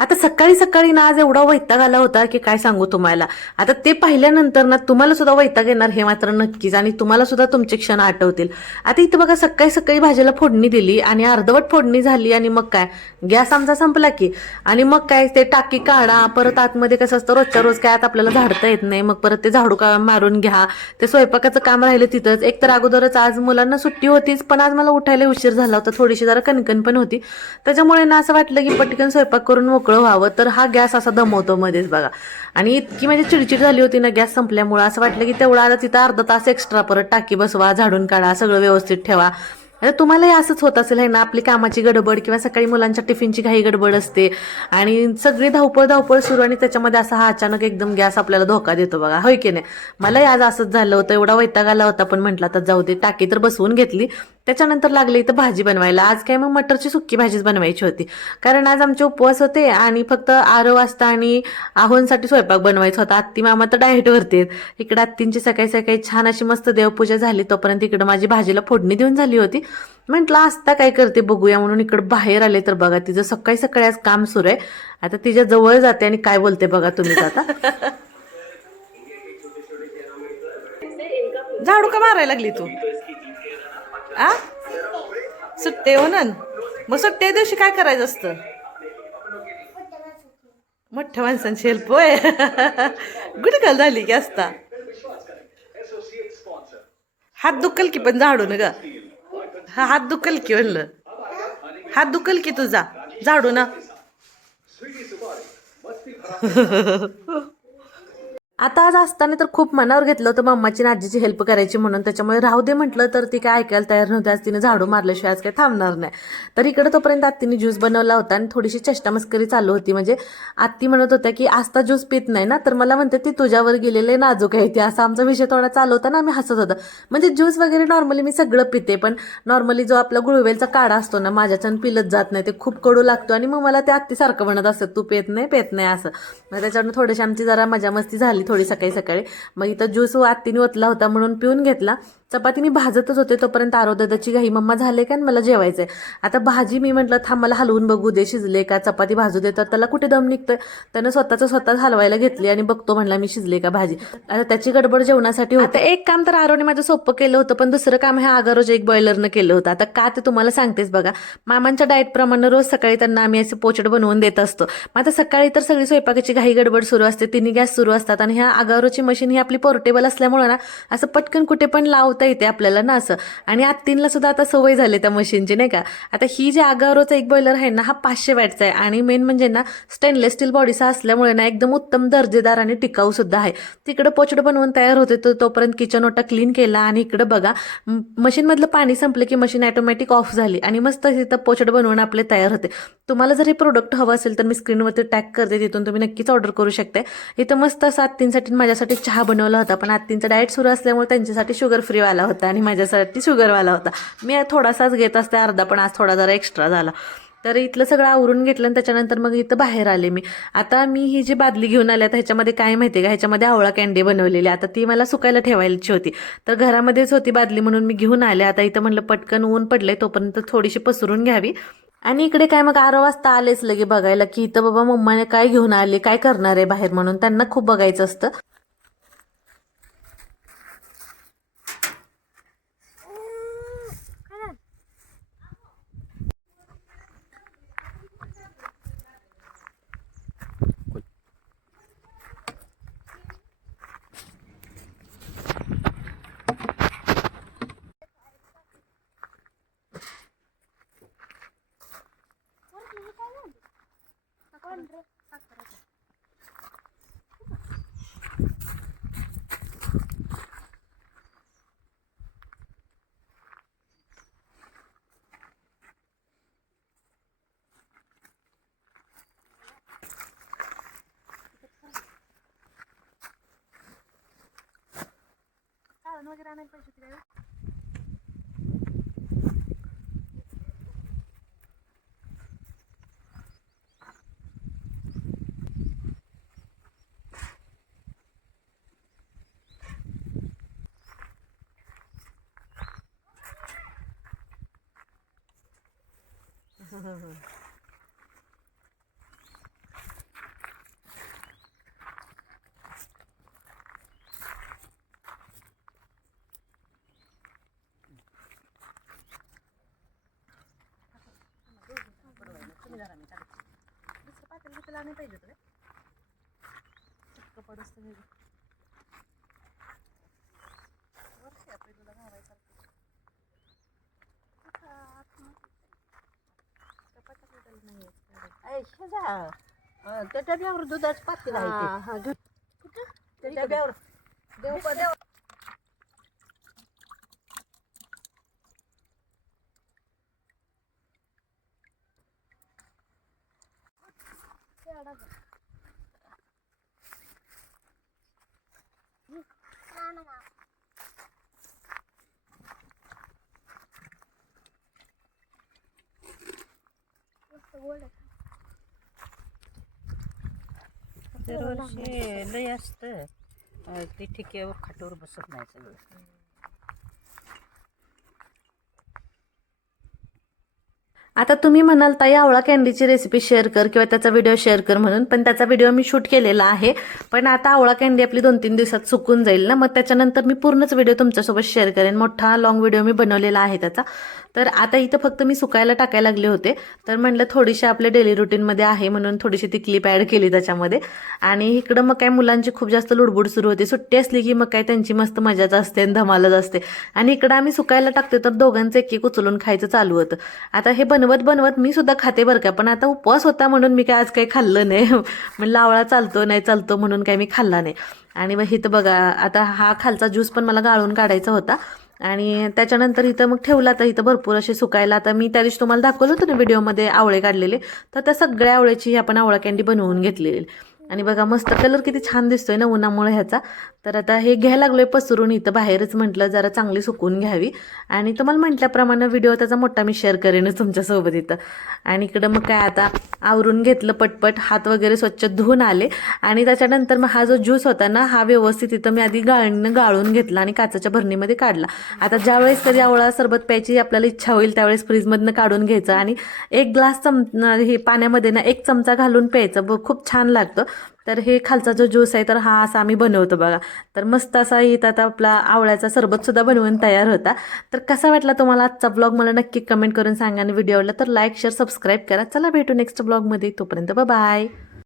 आता सकाळी सकाळी ना आज एवढा वैताग आला होता की काय सांगू तुम्हाला? आता ते पाहिल्यानंतर ना तुम्हाला सुद्धा वैताग येणार हे मात्र नक्कीच आणि तुम्हाला सुद्धा तुमचे क्षण आठवतील. आता इथं बघा सकाळी सकाळी भाजीला फोडणी दिली आणि अर्धवट फोडणी झाली आणि मग काय? गॅस आमचा संपला की. आणि मग काय ते टाकी काढा परत आतमध्ये कसं असतं रोजच्या रोज काय आत आपल्याला झाडता येत नाही. मग परत ते झाडू का मारून घ्या. ते स्वयंपाकाचं काम राहिलं तिथंच. एक तर अगोदरच आज मुलांना सुट्टी होतीच पण आज मला उठायला उशीर झाला होता. थोडीशी जरा कणकण पण होती. त्याच्यामुळे ना असं वाटलं की पटकन स्वयंपाक करून मोकळ व्हावं तर हा गॅस असा दमवतो मध्येच बघा. आणि इतकी म्हणजे चिडचिड झाली होती ना गॅस संपल्यामुळे असं वाटलं की तेवढा आता तिथं अर्धा तास एक्स्ट्रा परत टाकी बसवा झाडून काढा सगळं व्यवस्थित ठेवा. म्हणजे अरे तुम्हालाही असंच होत असेल आहे ना? आपली कामाची गडबड किंवा सकाळी मुलांच्या टिफिनची घाई गडबड असते आणि सगळी धावपळ धावपळ सुरू आणि त्याच्यामध्ये असा हा अचानक एकदम गॅस आपल्याला धोका देतो बघा. होय की नाही? मलाही आज असंच झालं होतं एवढा वैताग आला होता पण म्हटलं आता जाऊ दे टाकी तर बसवून घेतली. त्याच्यानंतर लागले इथं भाजी बनवायला. आज काय मग मटरची सुक्की भाजीच बनवायची होती. कारण आज आमचे उपवास होते आणि फक्त आरो वाजता आणि आहोंसाठी स्वयंपाक बनवायचा होता. आत्ती मामा तर डाएटवरती आहेत. इकडे आत्तींची सकाळी सकाळी छान अशी मस्त देवपूजा झाली. तोपर्यंत इकडं माझी भाजीला फोडणी देऊन झाली होती. म्हटलं असता काय करते बघूया. म्हणून इकडं बाहेर आले तर बघा तिचं सकाळी सकाळी आज काम सुरू आहे. आता तिच्या जवळ जाते आणि काय बोलते बघा तुम्ही आता. झाडू का मारायला लागली तू? आ? सुट्टे हो ना. मग सुट्ट्या दिवशी काय करायचं असतं? मोठ्या माणसांची हेल्प होय. गुडघाल झाली की असता. हात दुखल की पण झाडू न ग. हा हात दुखल की म्हणलं. हात दुखल की तुझा. झाडू ना आता आज असताना तर खूप मनावर घेतलं होतं मम्माची आजीची हेल्प करायची म्हणून. त्याच्यामुळे राहू दे म्हटलं तर ती काय ऐकायला तयार नव्हती. आज तिने झाडू मारल्याशिवाय आज काही थांबणार नाही. तर इकडे तोपर्यंत आत्तीने ज्यूस बनवला होता आणि थोडीशी चष्टामस्करी चालू होती. म्हणजे आत्ती म्हणत होत्या की आस्ता ज्यूस पित नाही ना. तर मला म्हणते ती तुझ्यावर गेलेले नाजूक आहे ते. असा आमचा विषय थोडा चालू होता ना आम्ही हसत होतं. म्हणजे ज्यूस वगैरे नॉर्मली मी सगळं पिते पण नॉर्मली जो आपला गुळवेलचा काढा असतो ना माझ्याच्यानं पिलत जात नाही ते खूप कडू लागतो. आणि मग मला ते आत्तीसारखं म्हणत असत तू पेत नाही पेत नाही असं. मग त्याच्यावरून थोडीशी आमची जरा मजा मस्ती झाली थोडी सकाळी सकाळी. मग इथं ज्यूस आत्तीने ओतला होता म्हणून पिऊन घेतला. चपाती मी भाजतच होते तोपर्यंत आरोदाची घाई. मम्मा झाले का आणि मला जेवायचंय. आता भाजी मी म्हटलं थांब मला हलवून बघू दे शिजले का? चपाती भाजू दे. तर त्याला कुठे दम निघतोय? त्यानं स्वतःच स्वतः हलवायला घेतली आणि बघतो म्हणला मी शिजले का भाजी? आता त्याची गडबड जेवणासाठी होते. एक काम तर आरोने माझं सोपं केलं होतं पण दुसरं काम हे आगारोज एक बॉयलरनं केलं होतं. आता का ते तुम्हाला सांगतेच बघा. मामांच्या डाएटप्रमाणे रोज सकाळी त्यांना आम्ही असे पोचड बनवून देत असतो. मग आता सकाळी तर सगळी स्वयंपाकाची घाई गडबड सुरू असते तिन्ही गॅस सुरू असतात आणि ह्या आगारोची मशीन ही आपली पोर्टेबल असल्यामुळे ना असं पटकन कुठे पण लावतो येते आपल्याला ना असं. आणि आत्तींला सुद्धा आता सवय झाली त्या मशीनची नाही का? आता ही जी आगारोचा एक बॉयलर आहे ना हा पाचशे वॅटचा आहे. आणि मेन म्हणजे ना स्टेनलेस स्टील बॉडीचा असल्यामुळे ना एकदम उत्तम दर्जेदार आणि टिकाऊ सुद्धा आहे. तिकडं पोचड बनवून तयार होते तर तोपर्यंत किचन ओटा क्लीन केला आणि इकडं बघा मशीनमधलं पाणी संपलं की मशीन ऑटोमॅटिक ऑफ झाली आणि मस्त तिथं पोचड बनवून आपले तयार होते. तुम्हाला जर हे प्रोडक्ट हवं असेल तर मी स्क्रीनवरती टॅग करते तिथून तुम्ही नक्कीच ऑर्डर करू शकते इथं मस्त असं आत्तींसाठी माझ्यासाठी चहा बनवला होता पण आत्तींचा डाएट सुरू असल्यामुळे त्यांच्यासाठी शुगर फ्री शुगरवाला होता आणि माझ्यासाठी शुगरवाला होता. मी थोडासाच घेत असते अर्धा पण आज थोडा जरा एक्स्ट्रा झाला. तर इथलं सगळं आवरून घेतलं आणि त्याच्यानंतर मग इथं बाहेर आले मी. आता मी ही जी बादली घेऊन आल्या आता ह्याच्यामध्ये काय माहिती आहे का? ह्याच्यामध्ये आवळा कॅन्डी बनवलेली आता ती मला सुकायला ठेवायची होती. तर घरामध्येच होती बादली म्हणून मी घेऊन आले. आता इथं म्हणलं पटकन ऊन पडलंय तोपर्यंत थोडीशी पसरून घ्यावी. आणि इकडे काय मग आरो वाजता आलेच लगे बघायला की इथं बाबा मम्माने काय घेऊन आले काय करणार आहे बाहेर म्हणून. त्यांना खूप बघायचं असतं. kira-kira. नाही पाहिजे तुला पडस तर वेगळं. वर्ष आपली तुला घालायसारखं. त्या डब्यावर दुधाच पाती घेऊ. त्या डब्यावर. देऊ का दरवर्षी लय असतं. अं, ते ठिक्यावर खाटावर बसत नाही सगळं. आता तुम्ही म्हणाल ताई आवळा कॅन्डीची रेसिपी शेअर कर किंवा त्याचा व्हिडिओ शेअर कर म्हणून. पण त्याचा व्हिडिओ मी शूट केलेला आहे. पण आता आवळा कॅन्डी आपली दोन तीन दिवसात सुकून जाईल ना. मग त्याच्यानंतर मी पूर्णच व्हिडिओ तुमच्यासोबत शेअर करेन. मोठा लॉंग व्हिडिओ मी बनवलेला आहे त्याचा. तर आता इथं फक्त मी सुकायला टाकायला लागले होते. तर म्हणलं थोडीशी आपल्या डेली रुटीनमध्ये आहे म्हणून थोडीशी ती क्लिप ॲड केली त्याच्यामध्ये. आणि इकडं मग काय मुलांची खूप जास्त लुडबुड सुरू होती. सुट्टी असली की मग काय त्यांची मस्त मजाच असते आणि धमालच असते. आणि इकडं आम्ही सुकायला टाकतो तर दोघांचं एक एक उचलून खायचं चालू होतं. आता हे बनवत बनवत मी सुद्धा खाते बरं का. पण आता उपवास होता म्हणून मी काय आज काही खाल्लं नाही. म्हणलं आवळा चालतो नाही चालतो म्हणून काही मी खाल्ला नाही. आणि मग इथं बघा आता हा खालचा ज्यूस पण मला गाळून काढायचा होता. आणि त्याच्यानंतर इथं मग ठेवला तर इथं भरपूर असे सुकायला. आता मी त्या दिवशी तुम्हाला दाखवलं होतं ना व्हिडिओमध्ये आवळे काढलेले. तर त्या सगळ्या आवळ्याची आपण आवळा कॅन्डी बनवून घेतलेली. आणि बघा मस्त कलर किती छान दिसतोय ना उन्हामुळे ह्याचा. तर आता हे घ्यायला लागलोय पसरून इथं बाहेरच म्हटलं जरा चांगली सुकून घ्यावी. आणि तुम्हाला म्हटल्याप्रमाणे व्हिडिओ त्याचा मोठा मी शेअर करेन तुमच्यासोबत इथं. आणि इकडं मग काय आता आवरून घेतलं पटपट हात वगैरे स्वच्छ धुवून आले. आणि त्याच्यानंतर मग हा जो ज्यूस होता ना हा व्यवस्थित इथं मी आधी गाळणं गाळून घेतला आणि काचाच्या भरणीमध्ये काढला. आता ज्यावेळेस कधी आवळा सरबत प्यायची आपल्याला इच्छा होईल त्यावेळेस फ्रीजमधनं काढून घ्यायचं. आणि एक ग्लास चम हे पाण्यामध्ये ना एक चमचा घालून प्यायचं. ब खूप छान लागतं. तर हे खालचा जो ज्यूस आहे तर हा असा आम्ही बनवतो बघा. तर मस्त असा इथं आता आपला आवळ्याचा सरबतसुद्धा बनवून तयार होता. तर कसा वाटला तुम्हाला आजचा ब्लॉग मला नक्की कमेंट करून सांगा आणि व्हिडिओ आवडला तर लाईक शेअर सबस्क्राईब करा. चला भेटू नेक्स्ट ब्लॉगमध्ये तोपर्यंत बाय